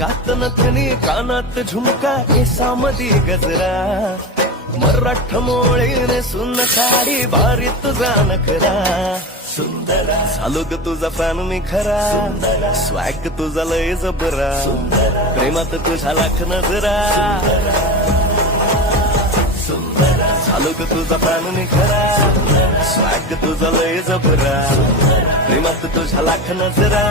नाकात नथनी कानात झुमका केसामध्ये गजरा मराठ मोळीने सुन साडी भारी तुझा नखरा सुंदरा झालो ग तुझा फॅन मी खरा स्वॅग तुझा लय जबरा प्रेमात तुझा लाख नजरा झालो ग तुझा फॅन मी खरा स्वॅग तुझा लय जबरा प्रेमात तुझा लाख नजरा